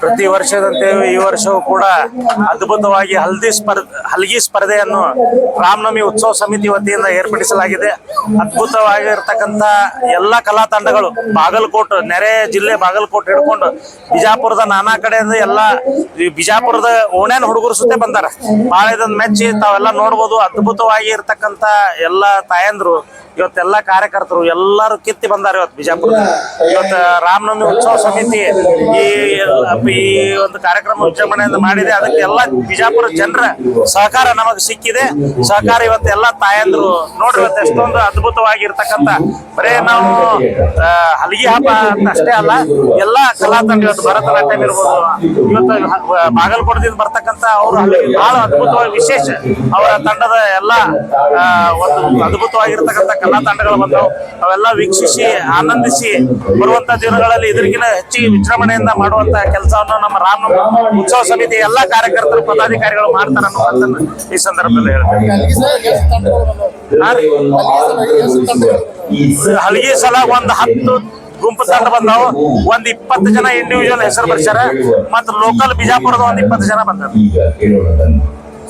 ಪ್ರತಿ ವರ್ಷದಂತೆ ಈ ವರ್ಷವೂ ಕೂಡ ಅದ್ಭುತವಾಗಿ ಹಲಗಿ ಸ್ಪರ್ಧೆಯನ್ನು ರಾಮನವಮಿ ಉತ್ಸವ ಸಮಿತಿ ವತಿಯಿಂದ ಏರ್ಪಡಿಸಲಾಗಿದೆ. ಅದ್ಭುತವಾಗಿರ್ತಕ್ಕಂಥ ಎಲ್ಲ ಕಲಾ ತಂಡಗಳು ಬಾಗಲಕೋಟೆ, ನೆರೆ ಜಿಲ್ಲೆ ಬಾಗಲಕೋಟೆ ಹಿಡ್ಕೊಂಡು ಬಿಜಾಪುರದ ನಾನಾ ಕಡೆಯಿಂದ ಎಲ್ಲ ಬಿಜಾಪುರದ ಓಣ್ಯಾನ ಹುಡುಗರು ಸುತ್ತೆ ಬಂದಾರ. ಭಾಳ ಇದನ್ನ ಮೆಚ್ಚಿ ತಾವೆಲ್ಲ ನೋಡ್ಬೋದು. ಅದ್ಭುತವಾಗಿ ಇರ್ತಕ್ಕಂಥ ಎಲ್ಲ ತಾಯಂದ್ರು, ಇವತ್ತೆಲ್ಲ ಕಾರ್ಯಕರ್ತರು ಎಲ್ಲರೂ ಕಿತ್ತಿ ಬಂದಾರೆ. ಇವತ್ತು ಬಿಜಾಪುರದ ಇವತ್ತು ರಾಮನವಮಿ ಉತ್ಸವ ಸಮಿತಿ ಈ ಒಂದು ಕಾರ್ಯಕ್ರಮ ವಿಜೃಂಭಣೆಯಿಂದ ಮಾಡಿದೆ. ಅದಕ್ಕೆ ಎಲ್ಲ ಬಿಜಾಪುರ ಜನರ ಸಹಕಾರ ನಮಗೆ ಸಿಕ್ಕಿದೆ. ಸಹಕಾರ ಇವತ್ತು ಎಲ್ಲ ತಾಯಂದ್ರು ನೋಡ್ರಿ, ಇವತ್ತು ಎಷ್ಟೊಂದು ಅದ್ಭುತವಾಗಿರ್ತಕ್ಕಂಥ ಬರೇ ನಾವು ಹಲಗಿ ಹಬ್ಬ ಅಂತ ಅಷ್ಟೇ ಅಲ್ಲ, ಎಲ್ಲ ಕಲಾ ತಂಡ ಇವತ್ತು ಭರತನಾಟ್ಯಂ ಇರ್ಬೋದು, ಇವತ್ತು ಬಾಗಲಕೋಟದಿಂದ ಬರ್ತಕ್ಕಂಥ ಅವರು ಬಹಳ ಅದ್ಭುತವಾಗಿ ವಿಶೇಷ ಅವರ ತಂಡದ ಎಲ್ಲ ಒಂದು ಅದ್ಭುತವಾಗಿರ್ತಕ್ಕಂಥ ಕಲಾ ತಂಡಗಳು ಬಂದವು. ಅವೆಲ್ಲ ವೀಕ್ಷಿಸಿ ಆನಂದಿಸಿ ಬರುವಂತ ದಿನಗಳಲ್ಲಿ ಇದಕ್ಕಿಂತ ಹೆಚ್ಚಿಗೆ ವಿಜೃಂಭಣೆಯಿಂದ ಮಾಡುವಂತ ಕೆಲಸವನ್ನು ನಮ್ಮ ರಾಮನವಮಿ ಉತ್ಸವ ಸಮಿತಿ ಎಲ್ಲ ಕಾರ್ಯಕರ್ತರು ಪದಾಧಿಕಾರಿಗಳು ಮಾಡ್ತಾರೆ ಅನ್ನೋದನ್ನ ಈ ಸಂದರ್ಭದಲ್ಲಿ ಹೇಳ್ತೇನೆ. ಹಲಗಿ ಸಲ ಒಂದು 10 ಗುಂಪು ತಂಡ ಬಂದಾವು. ಒಂದ್ 20 ಜನ ಇಂಡಿವಿಜುವಲ್ ಹೆಸರು ಬರ್ಸ್ಯಾರ. ಮತ್ತು ಲೋಕಲ್ ಬಿಜಾಪುರದ ಒಂದ್ 20 ಜನ ಬಂದಾರ.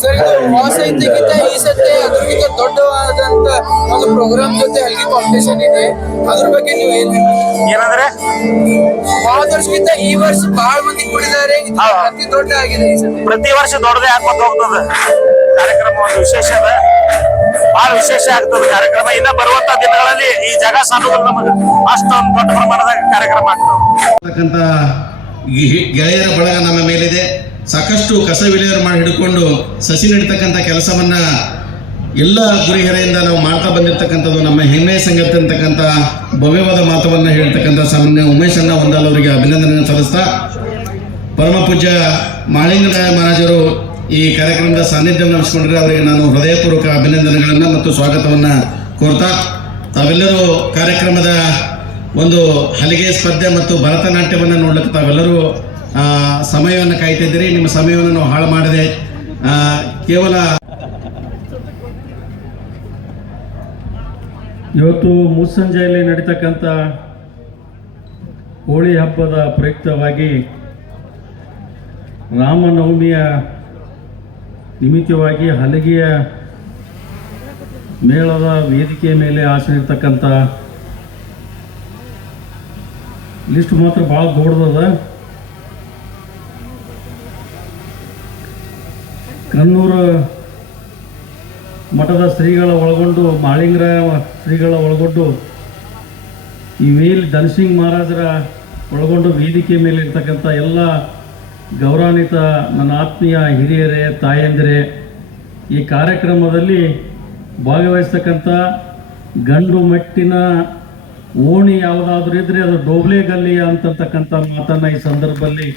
ಸರ್, ಇದು ಹೊಸ ಇದಕ್ಕಿಂತ ಈ ಸತಿ ಅದ್ರಕ್ಕಿಂತ ದೊಡ್ಡವಾದಂತ ಒಂದು ಪ್ರೋಗ್ರಾಮ್ ಜೊತೆ ಹಲಗಿ ಕಾಂಪಿಟೇಷನ್ ಇದೆ. ಅದ್ರ ಬಗ್ಗೆ ನೀವು ಏನಂದ್ರೆ ಹೋದ ವರ್ಷಕ್ಕಿಂತ ಈ ವರ್ಷ ಬಹಳ ಮಂದಿ ಕೂಡಿದ್ದಾರೆ. ಅತಿ ದೊಡ್ಡ ಆಗಿದೆ ಈ ಸತಿ. ಪ್ರತಿ ವರ್ಷ ದೊಡ್ಡದೇ ಹಾಕೋತ ಹೋಗ್ತದೆ ಕಾರ್ಯಕ್ರಮ. ಒಂದು ವಿಶೇಷ ಅದ, ಬಹಳ ವಿಶೇಷ ಆಗ್ತದೆ ಕಾರ್ಯಕ್ರಮ. ಇನ್ನ ಬರುವಂತ ದಿನಗಳಲ್ಲಿ ಈ ಜಾಗ ಸಾಲುಗಳು ನಮಗೆ ಅಷ್ಟೊಂದು ದೊಡ್ಡ ಪ್ರಮಾಣದ ಕಾರ್ಯಕ್ರಮ ಆಗ್ತದೆ. ಗೆಳೆಯರ ಬಳಗ ನಮ್ಮ ಮೇಲಿದೆ. ಸಾಕಷ್ಟು ಕಸ ವಿಲೇವಾರಿ ಮಾಡಿ ಹಿಡ್ಕೊಂಡು ಸಸಿ ನೆಡ್ತಕ್ಕಂಥ ಕೆಲಸವನ್ನ ಎಲ್ಲ ಗುರಿಹೆರೆಯಿಂದ ನಾವು ಮಾಡ್ತಾ ಬಂದಿರತಕ್ಕಂಥದ್ದು ನಮ್ಮ ಹೆಮ್ಮೆಯ ಸಂಗತಿ ಅಂತಕ್ಕಂಥ ಭವ್ಯವಾದ ಮಾತುವನ್ನು ಹೇಳ್ತಕ್ಕಂಥ ಸಾಮಾನ್ಯ ಉಮೇಶಣ್ಣ ಹೊಂದಾಲ್ ಅವರಿಗೆ ಅಭಿನಂದನೆ ಸಲ್ಲಿಸ್ತಾ, ಪರಮ ಪೂಜ್ಯ ಮಾಳಿಂಗರಾಯ ಮಹಾರಾಜರು ಈ ಕಾರ್ಯಕ್ರಮದ ಸಾನ್ನಿಧ್ಯವನ್ನು ವಹಿಸಿಕೊಂಡ್ರೆ ಅವರಿಗೆ ನಾನು ಹೃದಯಪೂರ್ವಕ ಅಭಿನಂದನೆಗಳನ್ನು ಮತ್ತು ಸ್ವಾಗತವನ್ನು ಕೋರ್ತಾ, ತಾವೆಲ್ಲರೂ ಕಾರ್ಯಕ್ರಮದ ಒಂದು ಹಲಿಗೆ ಸ್ಪರ್ಧೆ ಮತ್ತು ಭರತನಾಟ್ಯವನ್ನು ನೋಡ್ಲಿಕ್ಕೆ ತಾವೆಲ್ಲರೂ ಸಮಯವನ್ನು ಕಾಯ್ತಿದ್ದೀರಿ. ನಿಮ್ಮ ಸಮಯವನ್ನು ನಾವು ಹಾಳು ಮಾಡದೆ ಕೇವಲ ಇವತ್ತು ಮುಸ್ಸಂಜೆಯಲ್ಲಿ ನಡೀತಕ್ಕಂಥ ಹೋಳಿ ಹಬ್ಬದ ಪ್ರಯುಕ್ತವಾಗಿ ರಾಮನವಮಿಯ ನಿಮಿತ್ತವಾಗಿ ಹಲಗೆಯ ಮೇಳದ ವೇದಿಕೆಯ ಮೇಲೆ ಆಸನಿರ್ತಕ್ಕಂಥ ಲಿಸ್ಟ್ ಮಾತ್ರ ಭಾಳ ದೊಡ್ಡದ. ಕನ್ನೂರು ಮಠದ ಶ್ರೀಗಳ ಒಳಗೊಂಡು, ಮಾಳಿಂಗರಾಯ ಶ್ರೀಗಳ ಒಳಗೊಂಡು, ಈ ಮೇಲ್ ಧನಸಿಂಗ್ ಮಹಾರಾಜರ ಒಳಗೊಂಡು ವೇದಿಕೆ ಮೇಲೆ ಇರ್ತಕ್ಕಂಥ ಎಲ್ಲ ಗೌರವಾನ್ವಿತ ನನ್ನ ಆತ್ಮೀಯ ಹಿರಿಯರೇ, ತಾಯಂದಿರೇ, ಈ ಕಾರ್ಯಕ್ರಮದಲ್ಲಿ ಭಾಗವಹಿಸ್ತಕ್ಕಂಥ ಗಂಡು ಮೆಟ್ಟಿನ ಓಣಿ ಯಾವುದಾದ್ರೂ ಇದ್ದರೆ ಅದು ಡೋಬ್ಲೆ ಗಲ್ಲಿಯ ಅಂತಕ್ಕಂಥ ಮಾತನ್ನು ಈ ಸಂದರ್ಭದಲ್ಲಿ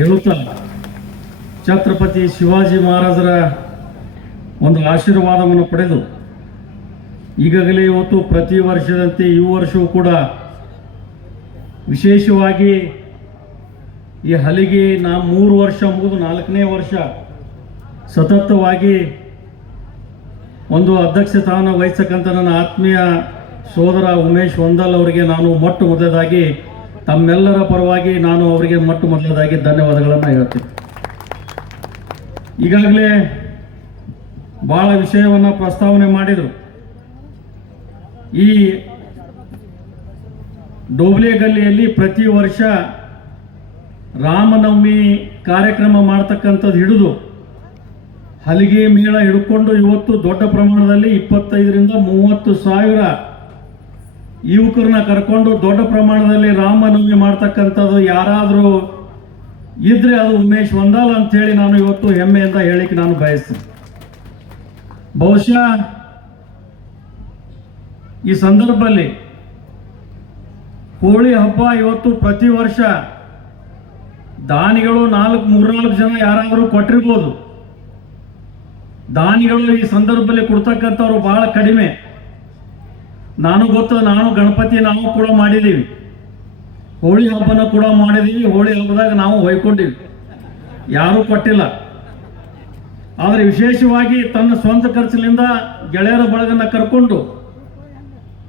ಹೇಳುತ್ತಾ, ಛತ್ರಪತಿ ಶಿವಾಜಿ ಮಹಾರಾಜರ ಒಂದು ಆಶೀರ್ವಾದವನ್ನು ಪಡೆದು ಈಗಾಗಲೇ ಇವತ್ತು ಪ್ರತಿ ವರ್ಷದಂತೆ ಈ ವರ್ಷವೂ ಕೂಡ ವಿಶೇಷವಾಗಿ ಈ ಹಲಿಗೆ 3 ವರ್ಷ ಮುಗಿದು 4ನೇ ವರ್ಷ ಸತತವಾಗಿ ಒಂದು ಅಧ್ಯಕ್ಷ ಸ್ಥಾನ ವಹಿಸತಕ್ಕಂಥ ನನ್ನ ಆತ್ಮೀಯ ಸೋದರ ಉಮೇಶ್ ಹೊಂದಾಲ್ ಅವರಿಗೆ ನಾನು ಮೊಟ್ಟ ಮೊದಲದಾಗಿ ತಮ್ಮೆಲ್ಲರ ಪರವಾಗಿ ನಾನು ಅವರಿಗೆ ಮೊಟ್ಟ ಮೊದಲದಾಗಿ ಧನ್ಯವಾದಗಳನ್ನು ಹೇಳ್ತೀನಿ. ಈಗಾಗಲೇ ಭಾಳ ವಿಷಯವನ್ನು ಪ್ರಸ್ತಾವನೆ ಮಾಡಿದರು. ಈ ಡೋಬ್ಲೆ ಗಲ್ಲಿಯಲ್ಲಿ ಪ್ರತಿ ವರ್ಷ ರಾಮನವಮಿ ಕಾರ್ಯಕ್ರಮ ಮಾಡ್ತಕ್ಕಂಥದ್ದು ಹಿಡಿದು ಹಲಿಗೆ ಮೇಳ ಹಿಡ್ಕೊಂಡು ಇವತ್ತು ದೊಡ್ಡ ಪ್ರಮಾಣದಲ್ಲಿ 25ರಿಂದ 30 ಸಾವಿರ ಯುವಕರನ್ನ ಕರ್ಕೊಂಡು ದೊಡ್ಡ ಪ್ರಮಾಣದಲ್ಲಿ ರಾಮನವಮಿ ಮಾಡ್ತಕ್ಕಂಥದ್ದು ಯಾರಾದರೂ ಇದ್ರೆ ಅದು ಉಮೇಶ್ ಹೊಂದಾಲ್ ಅಂತೇಳಿ ನಾನು ಇವತ್ತು ಹೆಮ್ಮೆಯಿಂದ ಹೇಳಿಕ್ಕೆ ನಾನು ಬಯಸ್ತೀನಿ. ಬಹುಶಃ ಈ ಸಂದರ್ಭದಲ್ಲಿ ಹೋಳಿ ಹಬ್ಬ ಇವತ್ತು ಪ್ರತಿ ವರ್ಷ ದಾನಿಗಳು 3-4 ಜನ ಯಾರಾದರೂ ಕೊಟ್ಟಿರ್ಬೋದು. ದಾನಿಗಳು ಈ ಸಂದರ್ಭದಲ್ಲಿ ಕೊಡ್ತಕ್ಕಂಥವ್ರು ಬಹಳ ಕಡಿಮೆ. ನಾನು ಗಣಪತಿ ನಾವು ಕೂಡ ಮಾಡಿದ್ದೀವಿ, ಹೋಳಿ ಹಬ್ಬನ ಕೂಡ ಮಾಡಿದ್ದೀವಿ. ಹೋಳಿ ಹಬ್ಬದಾಗ ನಾವು ಹೊಯ್ಕೊಂಡಿವಿ, ಯಾರೂ ಕೊಟ್ಟಿಲ್ಲ. ಆದರೆ ವಿಶೇಷವಾಗಿ ತನ್ನ ಸ್ವಂತ ಖರ್ಚಿನಿಂದ ಗೆಳೆಯರ ಬಳಗನ್ನ ಕರ್ಕೊಂಡು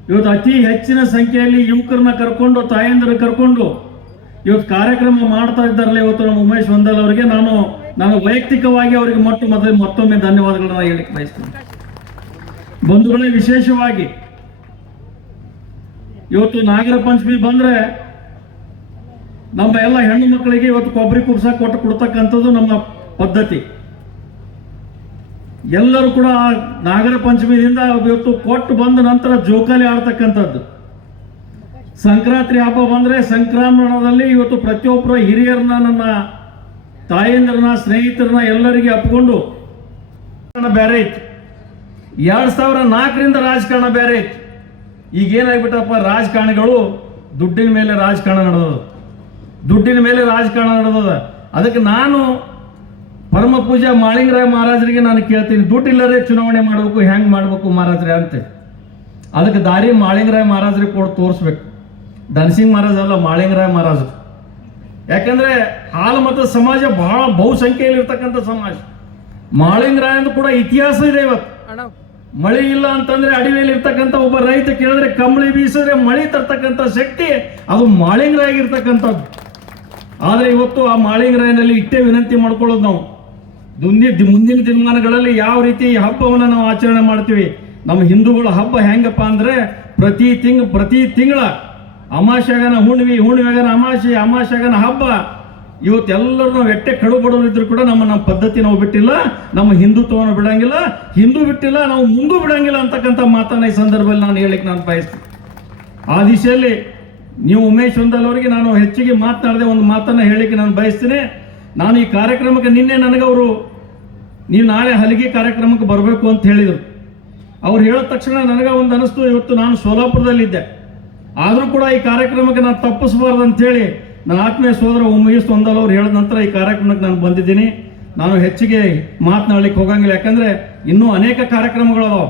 ಇವತ್ತು ಅತಿ ಹೆಚ್ಚಿನ ಸಂಖ್ಯೆಯಲ್ಲಿ ಯುವಕರನ್ನ ಕರ್ಕೊಂಡು, ತಾಯಂದಿರ ಕರ್ಕೊಂಡು ಇವತ್ತು ಕಾರ್ಯಕ್ರಮ ಮಾಡ್ತಾ ಇದ್ದಾರಲ್ಲ ಇವತ್ತು ನಮ್ಮ ಉಮೇಶ್ ವಂದಲ್ ಅವರಿಗೆ ನಾನು ವೈಯಕ್ತಿಕವಾಗಿ ಅವರಿಗೆ ಮತ್ತೊಮ್ಮೆ ಧನ್ಯವಾದಗಳನ್ನ ಹೇಳಿಕ್ಕೆ ಬಯಸ್ತೀನಿ. ಬಂಧುಗಳೇ, ವಿಶೇಷವಾಗಿ ಇವತ್ತು ನಾಗರ ಪಂಚಮಿ ಬಂದ್ರೆ ನಮ್ಮ ಎಲ್ಲ ಹೆಣ್ಣು ಮಕ್ಕಳಿಗೆ ಇವತ್ತು ಕೊಬ್ಬರಿ ಕುಬ್ಸ ಕೊಡ್ತಕ್ಕಂಥದ್ದು ನಮ್ಮ ಪದ್ಧತಿ. ಎಲ್ಲರೂ ಕೂಡ ನಾಗರ ಪಂಚಮಿಯಿಂದ ಇವತ್ತು ಕೊಟ್ಟು ಬಂದ ನಂತರ ಜೋಕಾಲಿ ಆಡ್ತಕ್ಕಂಥದ್ದು. ಸಂಕ್ರಾಂತಿ ಹಬ್ಬ ಬಂದ್ರೆ ಸಂಕ್ರಮಣದಲ್ಲಿ ಇವತ್ತು ಪ್ರತಿಯೊಬ್ಬರ ಹಿರಿಯರನ್ನ, ನನ್ನ ತಾಯಂದಿರನ್ನ, ಸ್ನೇಹಿತರನ್ನ ಎಲ್ಲರಿಗೆ ಅಪ್ಕೊಂಡು ಬೇರೆ ಇತ್ತು. 2004ರಿಂದ ರಾಜಕಾರಣ ಬೇರೆ ಇತ್ತು. ಈಗ ಏನಾಗ್ಬಿಟ್ಟಪ್ಪ, ರಾಜಕಾರಣಿಗಳು ದುಡ್ಡಿನ ಮೇಲೆ ರಾಜಕಾರಣ ನಡೆದದ. ಅದಕ್ಕೆ ನಾನು ಪರಮ ಪೂಜಾ ಮಾಳಿಂಗರಾಯ ಮಹಾರಾಜರಿಗೆ ನಾನು ಕೇಳ್ತೀನಿ, ದುಡ್ಡಿಲ್ಲದೆ ಚುನಾವಣೆ ಮಾಡಬೇಕು, ಹೆಂಗೆ ಮಾಡಬೇಕು ಮಹಾರಾಜರೇ ಅಂತ. ಅದಕ್ಕೆ ದಾರಿ ಮಾಳಿಂಗರಾಯ ಮಹಾರಾಜರಿಗೆ ಕೊಟ್ಟು ತೋರಿಸ್ಬೇಕು. ಧನಸಿಂಗ್ ಮಹಾರಾಜ್ ಅಲ್ಲ, ಮಾಳಿಂಗರಾಯ ಮಹಾರಾಜರು. ಯಾಕಂದ್ರೆ ಹಾಲು ಮತ್ತು ಸಮಾಜ ಬಹಳ ಬಹುಸಂಖ್ಯೆಯಲ್ಲಿ ಇರ್ತಕ್ಕಂಥ ಸಮಾಜ. ಮಾಳಿಂಗರಾಯ ಅಂತ ಕೂಡ ಇತಿಹಾಸ ಇದೆ. ಇವತ್ತು ಮಳೆ ಇಲ್ಲ ಅಂತಂದ್ರೆ ಅಡವಿಯಲ್ಲಿ ಇರ್ತಕ್ಕಂಥ ಒಬ್ಬ ರೈತ ಕೇಳಿದ್ರೆ ಕಂಬಳಿ ಬೀಸಿದ್ರೆ ಮಳೆ ತರ್ತಕ್ಕಂಥ ಶಕ್ತಿ ಅದು ಮಾಳಿಂಗರಾಗಿರ್ತಕ್ಕಂಥದ್ದು. ಆದರೆ ಇವತ್ತು ಆ ಮಾಳಿಂಗರಾಯನಲ್ಲಿ ಇಟ್ಟೇ ವಿನಂತಿ ಮಾಡ್ಕೊಳ್ಳೋದು ನಾವು, ಮುಂದಿನ ದಿನಮಾನಗಳಲ್ಲಿ ಯಾವ ರೀತಿ ಈ ಹಬ್ಬವನ್ನು ನಾವು ಆಚರಣೆ ಮಾಡ್ತೀವಿ. ನಮ್ಮ ಹಿಂದೂಗಳ ಹಬ್ಬ ಹೆಂಗಪ್ಪ ಅಂದ್ರೆ ಪ್ರತಿ ತಿಂಗಳ ಅಮಾವಾಸ್ಯಾಗನ ಹುಣ್ಣಿಮೆ, ಹುಣ್ಣಿಮೆಗನ ಅಮಾವಾಸ್ಯೆ, ಅಮಾವಾಸ್ಯಾಗನ ಹಬ್ಬ. ಇವತ್ತೆಲ್ಲರೂ ನಾವು ಎಟ್ಟೆ ಕಡು ಬಡವರಿದ್ರು ಕೂಡ ನಮ್ಮ ಪದ್ಧತಿ ನಾವು ಬಿಟ್ಟಿಲ್ಲ, ನಮ್ಮ ಹಿಂದುತ್ವವನ್ನು ಬಿಡಂಗಿಲ್ಲ, ಹಿಂದೂ ಬಿಟ್ಟಿಲ್ಲ, ನಾವು ಮುಂದೂ ಬಿಡಂಗಿಲ್ಲ ಅಂತಕ್ಕಂಥ ಮಾತನ್ನ ಈ ಸಂದರ್ಭದಲ್ಲಿ ನಾನು ಹೇಳಿಕ್ಕೆ ನಾನು ಬಯಸ್ತೀನಿ. ಆ ದಿಶೆಯಲ್ಲಿ ನೀವು ಉಮೇಶ್ ವಂದಲ್ ಅವರಿಗೆ ನಾನು ಹೆಚ್ಚಿಗೆ ಮಾತನಾಡದೆ ಒಂದು ಮಾತನ್ನ ಹೇಳಿಕ್ಕೆ ನಾನು ಬಯಸ್ತೀನಿ. ನಾನು ಈ ಕಾರ್ಯಕ್ರಮಕ್ಕೆ ನಿನ್ನೆ ನನಗವರು ನೀವು ನಾಳೆ ಹಲಗಿ ಕಾರ್ಯಕ್ರಮಕ್ಕೆ ಬರಬೇಕು ಅಂತ ಹೇಳಿದರು. ಅವ್ರು ಹೇಳಿದ ತಕ್ಷಣ ನನಗೆ ಒಂದು ಅನಿಸ್ತು, ಇವತ್ತು ನಾನು ಸೋಲಾಪುರದಲ್ಲಿದ್ದೆ, ಆದರೂ ಕೂಡ ಈ ಕಾರ್ಯಕ್ರಮಕ್ಕೆ ನಾನು ತಪ್ಪಿಸಬಾರ್ದು ಅಂತೇಳಿ ನನ್ನ ಆತ್ಮೀಯ ಸೋದರ ಉಮೇಶ್ ವಂದಲ್ ಅವ್ರು ಹೇಳಿದ ನಂತರ ಈ ಕಾರ್ಯಕ್ರಮಕ್ಕೆ ನಾನು ಬಂದಿದ್ದೀನಿ. ನಾನು ಹೆಚ್ಚಿಗೆ ಮಾತನಾಡ್ಲಿಕ್ಕೆ ಹೋಗಂಗಿಲ್ಲ, ಯಾಕಂದ್ರೆ ಇನ್ನೂ ಅನೇಕ ಕಾರ್ಯಕ್ರಮಗಳದಾವ.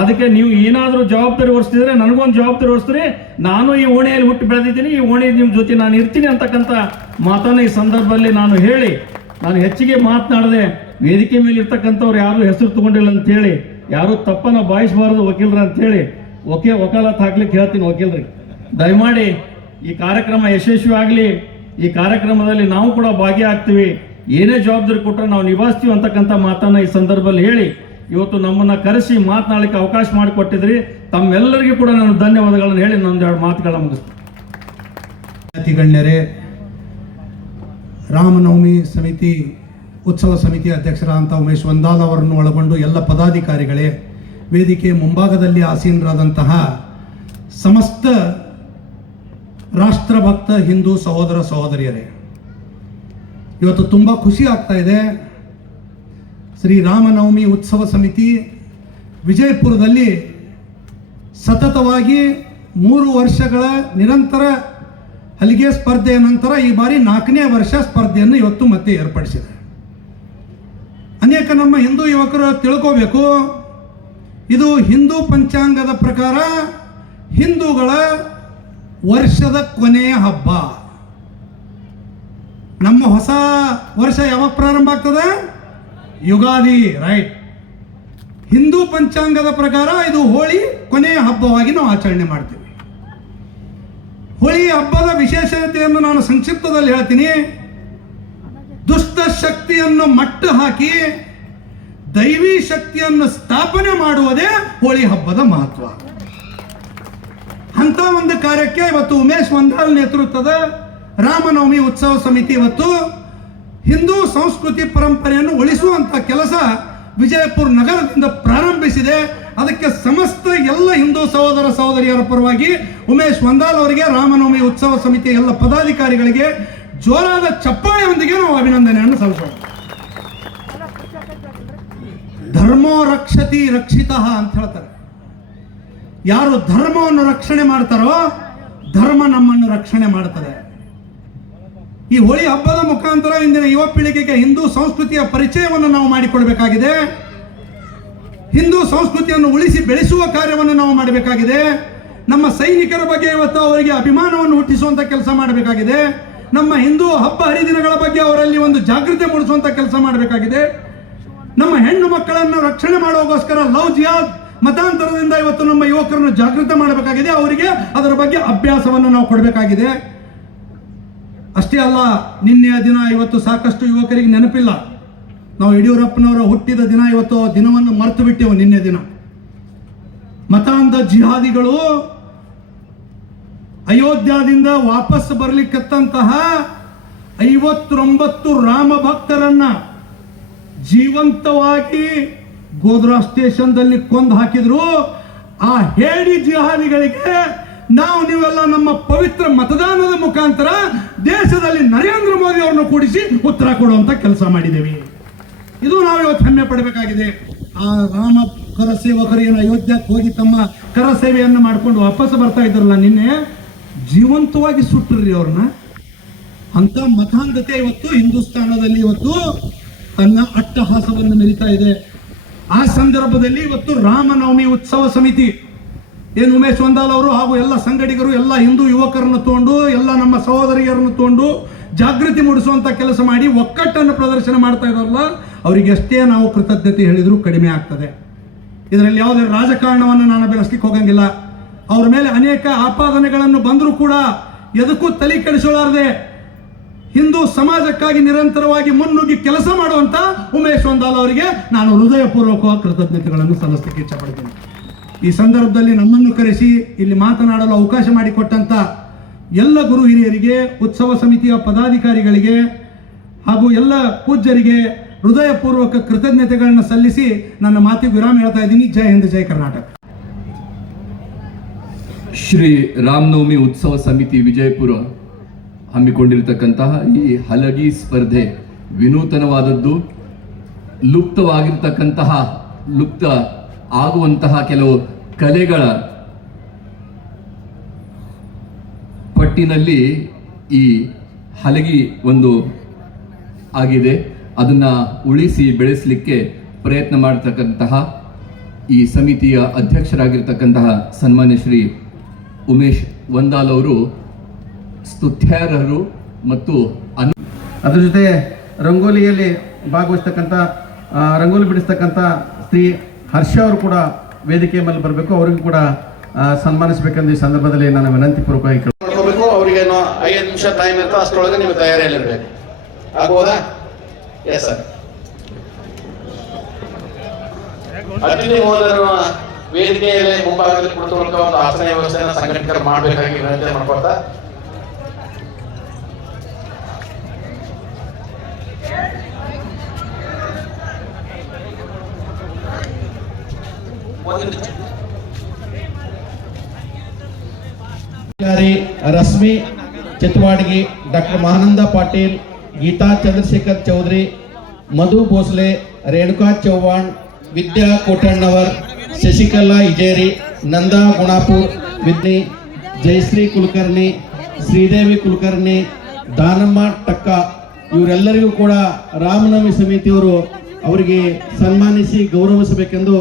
ಅದಕ್ಕೆ ನೀವು ಏನಾದರೂ ಜವಾಬ್ದಾರಿ ಹೊರಿಸ್ತಿದ್ರೆ ನನಗೊಂದು ಜವಾಬ್ದಾರಿ ಹೊರಿಸ್ತೀರಿ. ನಾನು ಈ ಓಣಿಯಲ್ಲಿ ಹುಟ್ಟು ಬೆಳೆದಿದ್ದೀನಿ, ಈ ಓಣಿ ನಿಮ್ಮ ಜೊತೆ ನಾನು ಇರ್ತೀನಿ ಅಂತಕ್ಕಂಥ ಮಾತನ್ನು ಈ ಸಂದರ್ಭದಲ್ಲಿ ನಾನು ಹೇಳಿ, ನಾನು ಹೆಚ್ಚಿಗೆ ಮಾತನಾಡದೆ ವೇದಿಕೆ ಮೇಲೆ ಇರ್ತಕ್ಕಂಥವ್ರು ಯಾರು ಹೆಸರು ತಗೊಂಡಿಲ್ಲ ಅಂತೇಳಿ, ಯಾರು ತಪ್ಪನ್ನ ಭಾವಿಸಬಾರದು ವಕೀಲರ ಅಂತೇಳಿ ವಕಾಲತ್ ಹಾಕ್ಲಿಕ್ಕೆ ಹೇಳ್ತೀನಿ. ವಕೀಲರಿಗೆ ದಯಮಾಡಿ ಈ ಕಾರ್ಯಕ್ರಮ ಯಶಸ್ವಿ ಆಗಲಿ, ಈ ಕಾರ್ಯಕ್ರಮದಲ್ಲಿ ನಾವು ಕೂಡ ಭಾಗಿಯಾಗ್ತೀವಿ, ಏನೇ ಜವಾಬ್ದಾರಿ ಕೊಟ್ಟರೆ ನಾವು ನಿಭಾಯಿಸ್ತೀವಿ ಅಂತಕ್ಕಂಥ ಮಾತನ್ನ ಈ ಸಂದರ್ಭದಲ್ಲಿ ಹೇಳಿ ಇವತ್ತು ನಮ್ಮನ್ನ ಕರೆಸಿ ಮಾತನಾಡಲಿಕ್ಕೆ ಅವಕಾಶ ಮಾಡಿಕೊಟ್ಟಿದ್ರಿ. ತಮ್ಮೆಲ್ಲರಿಗೂ ಕೂಡ ನಾನು ಧನ್ಯವಾದಗಳನ್ನು ಹೇಳಿ ನನ್ನೊಂದೆರಡು ಮಾತುಗಳನ್ನ ಮುಗಿಸ್ತೀನಿ. ಗಣ್ಯರೇ, ರಾಮನವಮಿ ಸಮಿತಿ ಉತ್ಸವ ಸಮಿತಿ ಅಧ್ಯಕ್ಷರಾದಂಥ ಉಮೇಶ್ ವಂದಾಲ್ ಅವರನ್ನು ಒಳಗೊಂಡು ಎಲ್ಲ ಪದಾಧಿಕಾರಿಗಳೇ, ವೇದಿಕೆ ಮುಂಭಾಗದಲ್ಲಿ ಆಸೀನರಾದಂತಹ ಸಮಸ್ತ ರಾಷ್ಟ್ರಭಕ್ತ ಹಿಂದೂ ಸಹೋದರ ಸಹೋದರಿಯರೇ, ಇವತ್ತು ತುಂಬ ಖುಷಿ ಆಗ್ತಾ ಇದೆ. ಶ್ರೀರಾಮನವಮಿ ಉತ್ಸವ ಸಮಿತಿ ವಿಜಯಪುರದಲ್ಲಿ ಸತತವಾಗಿ 3 ವರ್ಷಗಳ ನಿರಂತರ ಹಲಿಗೆ ಸ್ಪರ್ಧೆಯ ನಂತರ ಈ ಬಾರಿ 4ನೇ ವರ್ಷ ಸ್ಪರ್ಧೆಯನ್ನು ಇವತ್ತು ಮತ್ತೆ ಏರ್ಪಡಿಸಿದೆ. ಅನೇಕ ನಮ್ಮ ಹಿಂದೂ ಯುವಕರು ತಿಳ್ಕೋಬೇಕು, ಇದು ಹಿಂದೂ ಪಂಚಾಂಗದ ಪ್ರಕಾರ ಹಿಂದೂಗಳ ವರ್ಷದ ಕೊನೆಯ ಹಬ್ಬ. ನಮ್ಮ ಹೊಸ ವರ್ಷ ಯಾವಾಗ ಪ್ರಾರಂಭ ಆಗ್ತದೆ? ಯುಗಾದಿ, ರೈಟ್. ಹಿಂದೂ ಪಂಚಾಂಗದ ಪ್ರಕಾರ ಇದು ಹೋಳಿ ಕೊನೆಯ ಹಬ್ಬವಾಗಿ ನಾವು ಆಚರಣೆ ಮಾಡ್ತೀವಿ. ಹೋಳಿ ಹಬ್ಬದ ವಿಶೇಷತೆಯನ್ನು ನಾನು ಸಂಕ್ಷಿಪ್ತದಲ್ಲಿ ಹೇಳ್ತೀನಿ. ದುಷ್ಟ ಶಕ್ತಿಯನ್ನು ಮಟ್ಟ ಹಾಕಿ ದೈವಿ ಶಕ್ತಿಯನ್ನು ಸ್ಥಾಪನೆ ಮಾಡುವುದೇ ಹೋಳಿ ಹಬ್ಬದ ಮಹತ್ವ. ಅಂತ ಒಂದು ಕಾರ್ಯಕ್ಕೆ ಇವತ್ತು ಉಮೇಶ್ ವಂದಾಲ್ ನೇತೃತ್ವದ ರಾಮನವಮಿ ಉತ್ಸವ ಸಮಿತಿ ಇವತ್ತು ಹಿಂದೂ ಸಂಸ್ಕೃತಿ ಪರಂಪರೆಯನ್ನು ಉಳಿಸುವಂತ ಕೆಲಸ ವಿಜಯಪುರ ನಗರದಿಂದ ಪ್ರಾರಂಭಿಸಿದೆ. ಅದಕ್ಕೆ ಸಮಸ್ತ ಎಲ್ಲ ಹಿಂದೂ ಸಹೋದರ ಸಹೋದರಿಯರ ಪರವಾಗಿ ಉಮೇಶ್ ವಂದಾಲ್ ಅವರಿಗೆ, ರಾಮನವಮಿ ಉತ್ಸವ ಸಮಿತಿಯ ಎಲ್ಲ ಪದಾಧಿಕಾರಿಗಳಿಗೆ ಜೋರಾದ ಚಪ್ಪಾಳೆಯೊಂದಿಗೆ ನಾವು ಅಭಿನಂದನೆಯನ್ನು ಸಲ್ಲಿಸೋಣ. ಧರ್ಮೋ ರಕ್ಷತಿ ರಕ್ಷಿತಃ ಅಂತ ಹೇಳ್ತಾರೆ. ಯಾರು ಧರ್ಮವನ್ನು ರಕ್ಷಣೆ ಮಾಡ್ತಾರೋ ಧರ್ಮ ನಮ್ಮನ್ನು ರಕ್ಷಣೆ ಮಾಡ್ತದೆ. ಈ ಹೋಳಿ ಹಬ್ಬದ ಮುಖಾಂತರ ಇಂದಿನ ಯುವ ಪೀಳಿಗೆಗೆ ಹಿಂದೂ ಸಂಸ್ಕೃತಿಯ ಪರಿಚಯವನ್ನು ನಾವು ಮಾಡಿಕೊಳ್ಬೇಕಾಗಿದೆ. ಹಿಂದೂ ಸಂಸ್ಕೃತಿಯನ್ನು ಉಳಿಸಿ ಬೆಳೆಸುವ ಕಾರ್ಯವನ್ನು ನಾವು ಮಾಡಬೇಕಾಗಿದೆ. ನಮ್ಮ ಸೈನಿಕರ ಬಗ್ಗೆ ಇವತ್ತು ಅವರಿಗೆ ಅಭಿಮಾನವನ್ನು ಹುಟ್ಟಿಸುವಂತ ಕೆಲಸ ಮಾಡಬೇಕಾಗಿದೆ. ನಮ್ಮ ಹಿಂದೂ ಹಬ್ಬ ಹರಿದಿನಗಳ ಬಗ್ಗೆ ಅವರಲ್ಲಿ ಒಂದು ಜಾಗೃತಿ ಮೂಡಿಸುವಂತ ಕೆಲಸ ಮಾಡಬೇಕಾಗಿದೆ. ನಮ್ಮ ಹೆಣ್ಣು ಮಕ್ಕಳನ್ನು ರಕ್ಷಣೆ ಮಾಡುವಗೋಸ್ಕರ ಲವ್ ಜಿಹಾದ್ ಮತಾಂತರದಿಂದ ಇವತ್ತು ನಮ್ಮ ಯುವಕರನ್ನು ಜಾಗೃತಿ ಮಾಡಬೇಕಾಗಿದೆ. ಅವರಿಗೆ ಅದರ ಬಗ್ಗೆ ಅಭ್ಯಾಸವನ್ನು ನಾವು ಕೊಡಬೇಕಾಗಿದೆ. ಅಷ್ಟೇ ಅಲ್ಲ, ನಿನ್ನೆಯ ದಿನ ಇವತ್ತು ಸಾಕಷ್ಟು ಯುವಕರಿಗೆ ನೆನಪಿಲ್ಲ. ನಾವು ಯಡಿಯೂರಪ್ಪನವರ ಹುಟ್ಟಿದ ದಿನ ಇವತ್ತು ದಿನವನ್ನು ಮರೆತು ಬಿಟ್ಟೆವು. ನಿನ್ನೆ ದಿನ ಮತಾಂಧ ಜಿಹಾದಿಗಳು ಅಯೋಧ್ಯದಿಂದ ವಾಪಸ್ ಬರಲಿಕ್ಕಂತಹ 59 ರಾಮ ಭಕ್ತರನ್ನ ಜೀವಂತವಾಗಿ ಗೋಧ್ರಾ ಸ್ಟೇಷನ್ದಲ್ಲಿ ಕೊಂದು ಹಾಕಿದ್ರು. ಆ ಹೇಡಿ ಜಿಹಾದಿಗಳಿಗೆ ನೀವೆಲ್ಲ ನಮ್ಮ ಪವಿತ್ರ ಮತದಾನದ ಮುಖಾಂತರ ದೇಶದಲ್ಲಿ ನರೇಂದ್ರ ಮೋದಿ ಅವರನ್ನು ಕೂಡಿಸಿ ಉತ್ತರ ಕೊಡುವಂತ ಕೆಲಸ ಮಾಡಿದ್ದೇವೆ. ಇದು ನಾವು ಇವತ್ತು ಹೆಮ್ಮೆ ಪಡಬೇಕಾಗಿದೆ. ಆ ರಾಮ ಕರ ಸೇವಕರು ಏನು ಅಯೋಧ್ಯಕ್ಕೆ ಹೋಗಿ ತಮ್ಮ ಕರ ಸೇವೆಯನ್ನು ಮಾಡ್ಕೊಂಡು ವಾಪಸ್ ಬರ್ತಾ ಇದ್ರಲ್ಲ, ನಿನ್ನೆ ಜೀವಂತವಾಗಿ ಸುಟ್ರಿ ಅವ್ರನ್ನ. ಅಂತ ಮತಾಂಧತೆ ಇವತ್ತು ಹಿಂದೂಸ್ತಾನದಲ್ಲಿ ಇವತ್ತು ತನ್ನ ಅಟ್ಟಹಾಸವನ್ನು ಮೆರಿತಾ ಇದೆ. ಆ ಸಂದರ್ಭದಲ್ಲಿ ಇವತ್ತು ರಾಮನವಮಿ ಉತ್ಸವ ಸಮಿತಿ ಏನು ಉಮೇಶ್ ವಂದಾಲ್ ಅವರು ಹಾಗೂ ಎಲ್ಲ ಸಂಘಟಕರು ಎಲ್ಲ ಹಿಂದೂ ಯುವಕರನ್ನು ತಗೊಂಡು ಎಲ್ಲ ನಮ್ಮ ಸಹೋದರಿಯರನ್ನು ತಗೊಂಡು ಜಾಗೃತಿ ಮೂಡಿಸುವಂತ ಕೆಲಸ ಮಾಡಿ ಒಕ್ಕಟ್ಟನ್ನು ಪ್ರದರ್ಶನ ಮಾಡ್ತಾ ಇದಾರಲ್ಲ, ಅವರಿಗೆ ಎಷ್ಟೇ ನಾವು ಕೃತಜ್ಞತೆ ಹೇಳಿದ್ರು ಕಡಿಮೆ ಆಗ್ತದೆ. ಇದರಲ್ಲಿ ಯಾವುದೇ ರಾಜಕಾರಣವನ್ನು ನಾನು ಬೆಳೆಸ್ಲಿಕ್ಕೆ ಹೋಗಂಗಿಲ್ಲ. ಅವರ ಮೇಲೆ ಅನೇಕ ಆಪಾದನೆಗಳನ್ನು ಬಂದರೂ ಕೂಡ ಎದಕ್ಕೂ ತಲೆ ಕೆಡಿಸಲಾರದೆ ಹಿಂದೂ ಸಮಾಜಕ್ಕಾಗಿ ನಿರಂತರವಾಗಿ ಮುನ್ನುಗ್ಗಿ ಕೆಲಸ ಮಾಡುವಂತ ಉಮೇಶ್ ವಂದಾಲ್ ಅವರಿಗೆ ನಾನು ಹೃದಯಪೂರ್ವಕವಾಗಿ ಕೃತಜ್ಞತೆಗಳನ್ನು ಸಲ್ಲಿಸಲಿಕ್ಕೆ ಇಚ್ಛಪಡ್ತೇನೆ. ಈ ಸಂದರ್ಭದಲ್ಲಿ ನಮ್ಮನ್ನು ಕರೆಸಿ ಇಲ್ಲಿ ಮಾತನಾಡಲು ಅವಕಾಶ ಮಾಡಿಕೊಟ್ಟಂತ ಎಲ್ಲ ಗುರು ಹಿರಿಯರಿಗೆ, ಉತ್ಸವ ಸಮಿತಿಯ ಪದಾಧಿಕಾರಿಗಳಿಗೆ ಹಾಗೂ ಎಲ್ಲ ಪೂಜ್ಯರಿಗೆ ಹೃದಯಪೂರ್ವಕ ಕೃತಜ್ಞತೆಗಳನ್ನು ಸಲ್ಲಿಸಿ ನನ್ನ ಮಾತಿಗೆ ವಿರಾಮ ಹೇಳ್ತಾ ಇದ್ದೀನಿ. ಜೈ ಹಿಂದ್, ಜೈ ಕರ್ನಾಟಕ. ಶ್ರೀ ರಾಮನವಮಿ ಉತ್ಸವ ಸಮಿತಿ ವಿಜಯಪುರ ಹಮ್ಮಿಕೊಂಡಿರತಕ್ಕಂತಹ ಈ ಹಲಗಿ ಸ್ಪರ್ಧೆ ವಿನೂತನವಾದದ್ದು. ಲುಪ್ತ ಆಗುವಂತಹ ಕೆಲವು ಕಲೆಗಳ ಪಟ್ಟಿನಲ್ಲಿ ಈ ಹಲಗಿ ಒಂದು ಆಗಿದೆ. ಅದನ್ನು ಉಳಿಸಿ ಬೆಳೆಸಲಿಕ್ಕೆ ಪ್ರಯತ್ನ ಮಾಡತಕ್ಕಂತಹ ಈ ಸಮಿತಿಯ ಅಧ್ಯಕ್ಷರಾಗಿರ್ತಕ್ಕಂತಹ ಸನ್ಮಾನ್ಯ ಶ್ರೀ ಉಮೇಶ್ ವಂದಾಲ್ ಅವರು ಸ್ತುತ್ಯಾರ್ಹರು. ಮತ್ತು ಅದ್ರ ಜೊತೆ ರಂಗೋಲಿಯಲ್ಲಿ ಭಾಗವಹಿಸ್ತಕ್ಕಂಥ ರಂಗೋಲಿ ಬಿಡಿಸ್ತಕ್ಕಂಥ ಶ್ರೀ ಹರ್ಷ ಅವರು ಕೂಡ ವೇದಿಕೆ ಮೇಲೆ ಬರಬೇಕು. ಅವರಿಗೂ ಕೂಡ ಸನ್ಮಾನಿಸಬೇಕೆಂದು ಈ ಸಂದರ್ಭದಲ್ಲಿ ನಾನು ವಿನಂತಿ ಪೂರ್ವಕವಾಗಿ ಕೇಳ್ಕೊಬೇಕು. ಅವರಿಗೆ 5 ನಿಮಿಷ ಟೈಮ್ ಇರ್ತದೆ, ಅಷ್ಟರೊಳಗೆ ನೀವು ತಯಾರಿಯಲ್ಲಿರಬೇಕು. ಆಗ್ಬೋದಾ? Yes sir. ಅತಿಥಿ ಹೋದರು ವೇದಿಕೆಯಲ್ಲಿ ಮುಂಭಾಗದಲ್ಲಿ ಕುಳಿತುಕೊಳ್ಳುವ ಒಂದು ಆಸನ ವ್ಯವಸ್ಥೆಯನ್ನು ಸಂಘಟಕರು ಮಾಡಬೇಕಾಗಿ ವಿನಂತಿ ಮಾಡ್ಕೊಳ್ತಾ रश्मि चितवाड़गी, डॉक्टर महानंदा पाटिल, गीता चंद्रशेखर चौधरी, मधु भोसले, रेणुका चौहान, विद्या कोटण्णवर, शशिकला इजेरी, नंदा गुणापुर, विद्नी, जयश्री कुलकर्णी, श्रीदेवी कुलकर्णी, दानम्म टक्क ಇವರೆಲ್ಲರಿಗೂ ಕೂಡ ರಾಮನವಮಿ ಸಮಿತಿಯವರು ಅವರಿಗೆ ಸನ್ಮಾನಿಸಿ ಗೌರವಿಸಬೇಕೆಂದು